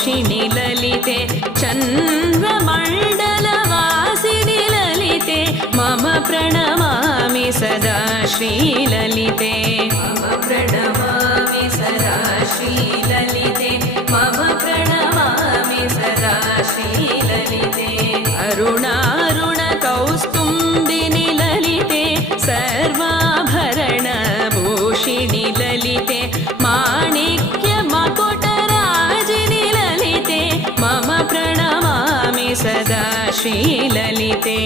भूषिणि ललिते चन्द्रमण्डलवासिनि ललिते मम प्रणमामि सदा श्रीललिते मम प्रणमामि सदा श्रीललिते मम प्रणमामि सदा श्रीललिते अरुणारुणकौस्तुम्बिनि ललिते सर्वाभरणभूषिणि ललिते माणिक्यमकुटराजिनि ललिते मम प्रणमामि सदा श्रीललिते